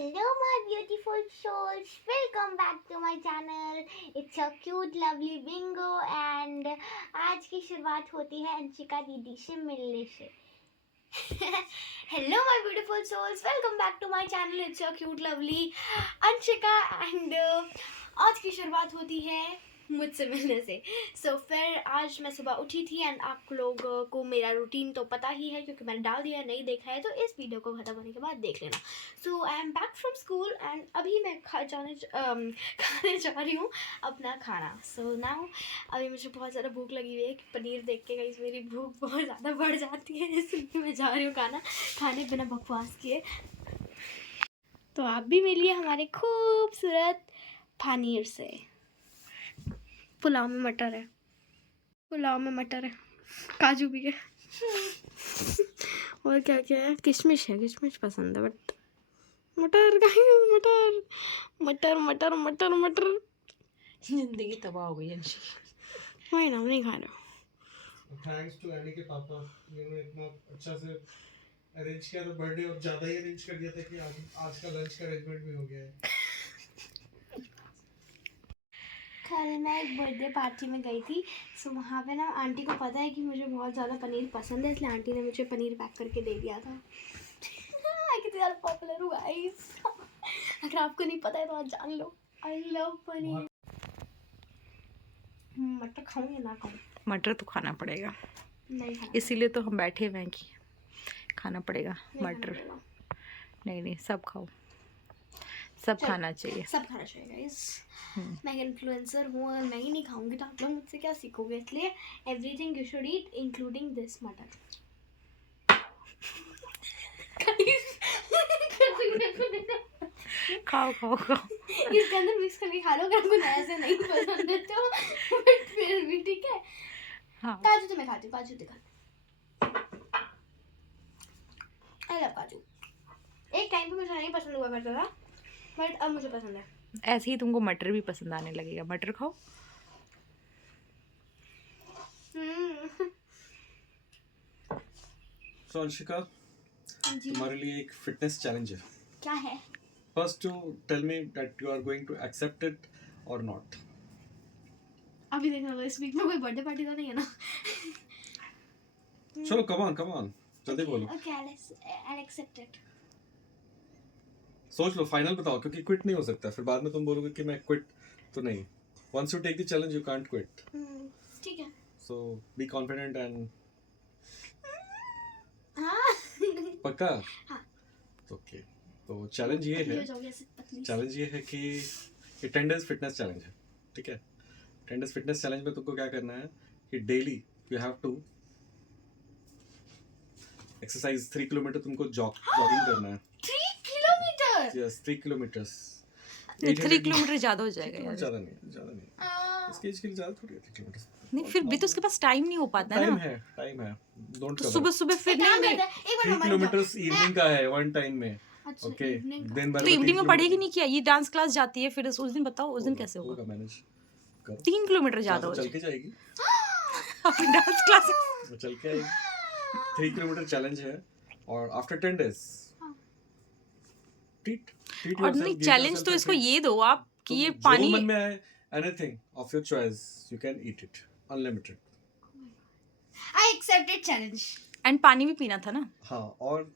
Hello my beautiful souls, welcome back to my channel. It's a cute lovely bingo and आज की शुरुआत होती है अंशिका दीदी से मिलने से. Hello my beautiful souls, welcome back to my channel. It's a cute lovely Anshika and आज की शुरुआत होती है मुझसे मिलने से. सो फिर आज मैं सुबह उठी थी एंड आप लोगों को मेरा रूटीन तो पता ही है क्योंकि मैंने डाल दिया. नहीं देखा है तो इस वीडियो को खत्म होने के बाद देख लेना. So I am back from school and अभी मैं खाने जा रही हूँ अपना खाना. सो नाउ अभी मुझे बहुत ज़्यादा भूख लगी हुई है. पनीर देख के गाइस मेरी भूख बहुत ज़्यादा बढ़ जाती है, इसलिए मैं जा रही हूँ खाने बिना बकवास किए. तो आप भी मिलिए हमारे खूबसूरत पनीर से. पुलाव में मटर है, काजू भी है और क्या क्या है, किशमिश है. किशमिश पसंद है बट मटर जिंदगी तबाह हो गई अंशी. वही ना, नहीं खा रहा. थैंक्स टू एनी के पापा, इन्होंने इतना अच्छा से अरेंज किया था बर्थडे, और ज़्यादा ही अरेंज कर दिया था कि आज का लंच का अरेंजमेंट भी हो गया है. कल मैं एक बर्थडे पार्टी में गई थी. सो वहाँ पे ना आंटी को पता है कि मुझे बहुत ज़्यादा पनीर पसंद है, इसलिए आंटी ने मुझे पनीर पैक करके दे दिया था. कितनी ज़्यादा पॉपुलर हुआ है. अगर आपको नहीं पता है तो आज जान लो. I love paneer. मटर खाऊं या ना खाऊं? मटर तो खाना पड़ेगा, नहीं खाना. इसीलिए तो हम बैठे हुए हैं कि खाना पड़ेगा नहीं मटर. खाना पड़ेगा. नहीं सब खाओ, सब खाना चाहिए. सब खाना चाहिए गाइस. मैं इन्फ्लुएंसर हूँ, अगर मैं ही नहीं खाऊंगी तो आप लोग मुझसे क्या सीखोगे. इसलिए everything you should eat including this मटर. खाओ इसके अंदर मिक्स करके खा लो. अगर आपको ऐसे नहीं पसंद है तो बट फिर भी ठीक है. हाँ. काजू तो मैं खाती हूँ, काजू दिखा. आई लव काजू. एक टाइम पे मुझे नहीं पसंद हुआ करता था बट अब मुझे पसंद है. ऐसे ही तुमको मटर भी पसंद आने लगेगा. मटर खाओ. सो अंशिका, तुम्हारे लिए एक फिटनेस चैलेंज है. क्या है? First to tell me that you are going to accept it और नॉट. अभी देखना लो, इस वीक में कोई बर्थडे पार्टी तो नहीं है ना. चलो कम ऑन जल्दी बोलो. Okay, I accept it. सोच लो, फाइनल बताओ, क्योंकि क्विट नहीं हो सकता. फिर बाद में तुम बोलोगे कि मैं क्विट तो नहीं. Once you take the challenge you can't quit. ठीक है. सो बी कॉन्फिडेंट एंड हाँ. पक्का. हाँ. ओके, तो चैलेंज ये है कि ये 10 डेज फिटनेस चैलेंज है. ठीक है, 10 डेज फिटनेस चैलेंज में तुमको क्या करना है कि daily you have to exercise 3 kilometre. तुमको जॉगिंग करना है. 3 किलोमीटर? Yes, 3 kilometres. 3 किलोमीटर ज्यादा हो जाएगा यार. ज्यादा नहीं. इसके एज के लिए ज्यादा थोड़ी है 3 किलोमीटर. नहीं, फिर भी तो उसके पास टाइम नहीं हो पाता ना. टाइम है. डोंट तो सुबह फिर नहीं. 3 किलोमीटर इवनिंग का है, वन टाइम में. ओके, दिन भर तो इवनिंग में पढ़ेगी नहीं क्या? ये डांस क्लास जाती है, फिर उस दिन बताओ उस दिन कैसे होगा? मैनेज कर. 3 किलोमीटर ज्यादा हो चल के जाएगी. डांस क्लास चल के आएगी. 3 किलोमीटर चैलेंज है और आफ्टर 10 डेज ट्रीट. और नहीं, चैलेंज तो इसको ये दो आप कि ये पानी जो मन में आए, anything of your choice you can eat it, unlimited. I accepted challenge. And पानी भी पीना था ना. हाँ, और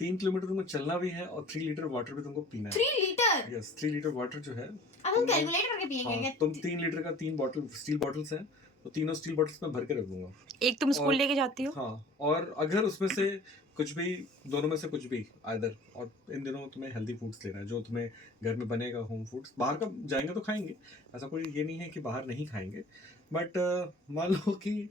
3 किलोमीटर तुमको चलना भी है और 3 लीटर वाटर भी तुमको पीना है. 3 लीटर? यस, 3 लीटर वाटर जो है अब हम कैलकुलेट करके पिएंगे क्या? तुम 3 लीटर का 3 बॉटल स्टील बॉटल्स हैं, तो तीनों स्टील बॉटल्स में भर के रख दूंगा. एक तुम स्कूल लेके जाती हो. हाँ, और अगर उसमें से कुछ भी, दोनों में से कुछ भी आइदर, और इन दिनों तुम्हें हेल्दी फूड्स लेना है जो तुम्हें घर में बनेगा, होम फूड्स. बाहर का जाएंगे तो खाएंगे, ऐसा कोई ये नहीं है कि बाहर नहीं खाएंगे. बट मान लो कि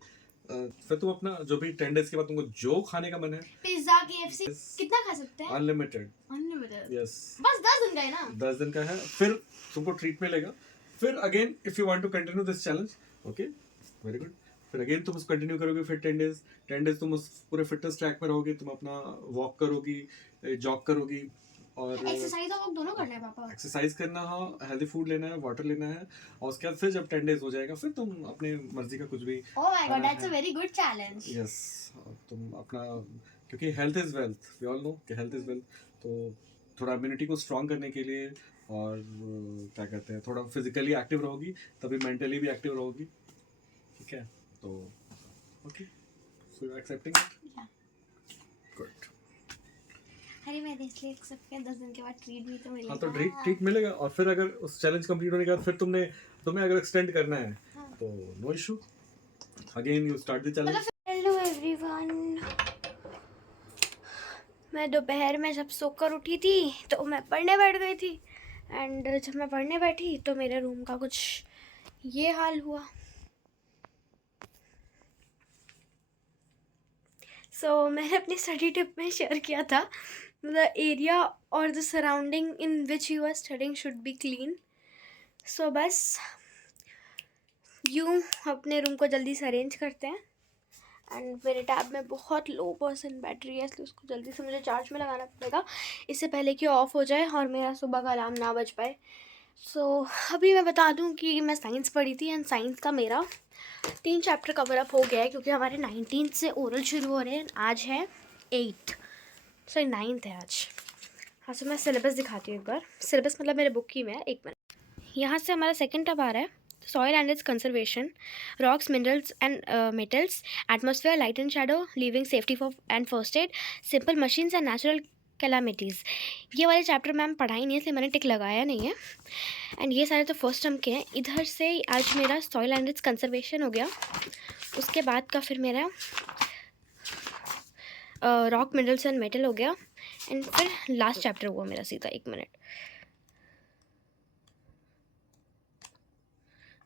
फिर तुम अपना जो भी 10 डेज के बाद तुमको जो खाने का मन है, पिज्जा, केएफसी, कितना खा सकते हैं? अनलिमिटेड. अनलिमिटेड. यस. बस 10 दिन का है ना? 10 दिन का है. फिर तुमको ट्रीट मिलेगा. फिर again if you want to continue this challenge, okay, very good. फिर अगेन तुम उसको कंटिन्यू करोगे. फिर 10 डेज तुम उस पूरे फिटनेस ट्रैक में रहोगे. तुम अपना वॉक करोगी, जॉग करोगी, और एक्सरसाइज और वॉक दोनों करना है पापा. एक्सरसाइज करना है, हेल्दी फूड लेना है, वाटर लेना है, और उसके बाद फिर जब 10 डेज हो जाएगा फिर तुम अपनी मर्जी का कुछ भी. Oh my god, that's a very good challenge. Yes, तुम अपना, क्योंकि health is wealth, we all know कि हेल्थ इज वेल्थ. तो थोड़ा इम्यूनिटी को स्ट्रॉन्ग करने के लिए, और क्या कहते हैं, थोड़ा फिजिकली एक्टिव रहोगी तभी मेंटली भी एक्टिव रहोगी, ठीक है? तो okay, so you accepting it? Good. अरे मैंने इसलिए एक्सेप्ट किया, 10 दिन के बाद ट्रीट भी तो मिलेगा। हाँ, तो ट्रीट मिलेगा, और फिर अगर उस चैलेंज कंप्लीट होने के बाद फिर तुम्हें अगर एक्सटेंड करना है तो no issue, again you start the challenge. Hello everyone, मैं दोपहर में जब सोकर उठी थी तो मैं पढ़ने बैठ गई थी, एंड जब मैं पढ़ने बैठी तो मेरे रूम का कुछ ये हाल हुआ। सो मैंने अपनी स्टडी टिप में शेयर किया था, द एरिया और the surrounding in which you are studying should be clean. So बस यूँ अपने रूम को जल्दी से अरेंज करते हैं, एंड मेरे टैब में बहुत लो % बैटरी है, इसलिए उसको जल्दी से मुझे चार्ज में लगाना पड़ेगा इससे पहले कि ऑफ़ हो जाए और मेरा सुबह का अलार्म ना बज पाए। सो अभी मैं बता दूं कि मैं साइंस पढ़ी थी, एंड साइंस का मेरा 3 चैप्टर कवर अप हो गया है, क्योंकि हमारे 19 से ओरल शुरू हो रहे हैं। आज है 9th है आज। हाँ, सो मैं सिलेबस दिखाती हूँ एक बार। सिलेबस मतलब मेरे बुक की में है, 1 मिनट। यहाँ से हमारा सेकेंड टब आ रहा है, soil and its conservation, rocks, minerals and metals, atmosphere, light and shadow, leaving safety for and first aid, simple machines and natural calamities। ये वाले चैप्टर मैम पढ़ाई नहीं है, इसलिए मैंने टिक लगाया नहीं है। एंड ये सारे तो फर्स्ट टर्म के हैं। इधर से आज मेरा soil and its conservation हो गया, उसके बाद का फिर मेरा रॉक, मिनरल्स एंड मेटल हो गया, एंड फिर लास्ट चैप्टर हुआ मेरा सीधा। 1 मिनट।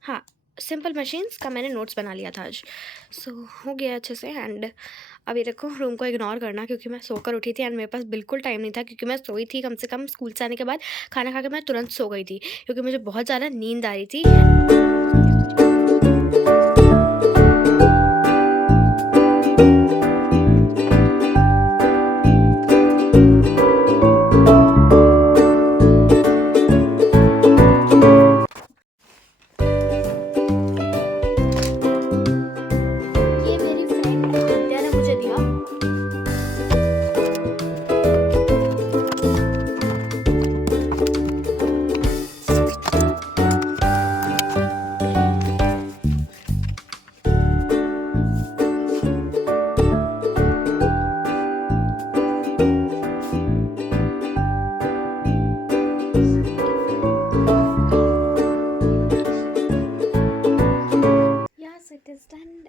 हाँ, सिंपल मशीन्स का मैंने नोट्स बना लिया था आज। सो हो गया अच्छे से। एंड अभी देखो, रूम को इग्नोर करना, क्योंकि मैं सोकर उठी थी एंड मेरे पास बिल्कुल टाइम नहीं था, क्योंकि मैं सोई थी कम से कम स्कूल से आने के बाद। खाना खा के मैं तुरंत सो गई थी, क्योंकि मुझे बहुत ज़्यादा नींद आ रही थी।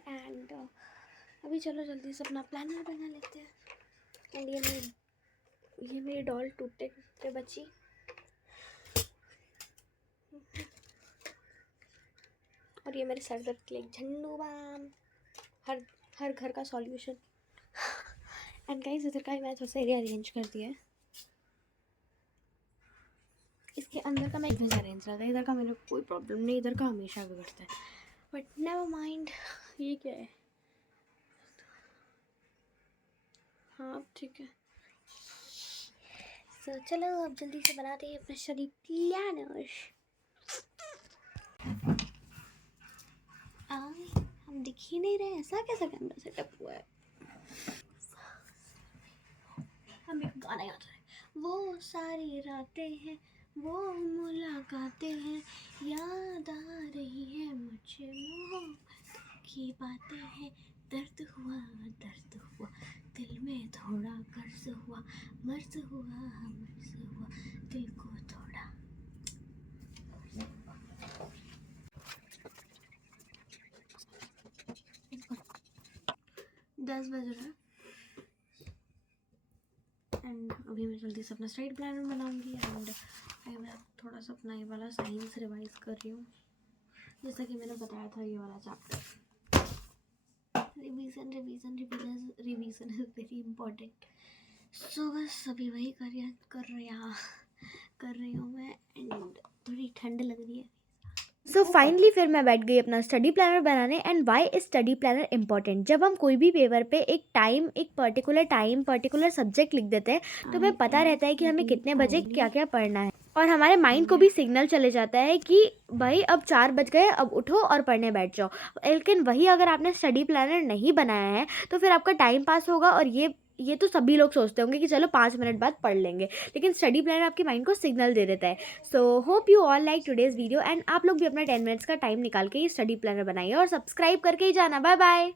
एंड अभी चलो जल्दी से अपना प्लानर बना लेते हैं। एंड ये मेरी डॉल टूटते टूटते बची। और ये मेरे सर दर्द के लिए झंडू बाम, हर घर का सॉल्यूशन। एंड गाइस, इधर का मैं थोड़ा सा एरिया अरेंज कर दिया है। इसके अंदर का मैं इधर से अरेंज करता है, इधर का मेरे कोई प्रॉब्लम नहीं, इधर का हमेशा बिगड़ता है, बट नेवर माइंड। ये क्या है? हाँ ठीक है। सो चलो अब जल्दी से बनाते हैं अपना स्टडी प्लानर। हम दिख ही नहीं रहे, ऐसा कैसा कैमरा सेटअप हुआ है? हम एक गाना याद है, वो सारी रातें हैं, वो मुलाकातें हैं, याद आ रही है मुझे मोहब्बत की बातें हैं, दर्द हुआ दिल में थोड़ा कर्ज हुआ, मर्ज हुआ दिल को थोड़ा। 10 बज रहा है, एंड अभी मैं जल्दी से अपना स्टडी प्लानर बनाऊंगी। एंड मैं थोड़ा सा अपना ये वाला साइंस रिवाइज कर रही हूँ, जैसा कि मैंने बताया था। ये वाला chapter revision is very important. So बस अभी वही कर रही हूँ मैं, एंड थोड़ी ठंड लग रही है। सो फाइनली फिर मैं बैठ गई अपना स्टडी प्लानर बनाने। And why is study planner important? जब हम कोई भी पेपर पे एक पर्टिकुलर सब्जेक्ट लिख देते हैं, तो हमें पता रहता है कि हमें कितने बजे क्या क्या पढ़ना है, और हमारे माइंड को भी सिग्नल चले जाता है कि भाई अब 4 बज गए, अब उठो और पढ़ने बैठ जाओ। लेकिन वही अगर आपने स्टडी प्लानर नहीं बनाया है, तो फिर आपका टाइम पास होगा और ये ये तो सभी लोग सोचते होंगे कि चलो 5 मिनट बाद पढ़ लेंगे, लेकिन स्टडी प्लानर आपके माइंड को सिग्नल दे देता है। So hope you all like today's video and आप लोग भी अपना 10 मिनट्स का टाइम निकाल के ये स्टडी प्लानर बनाइए और सब्सक्राइब करके ही जाना। Bye bye.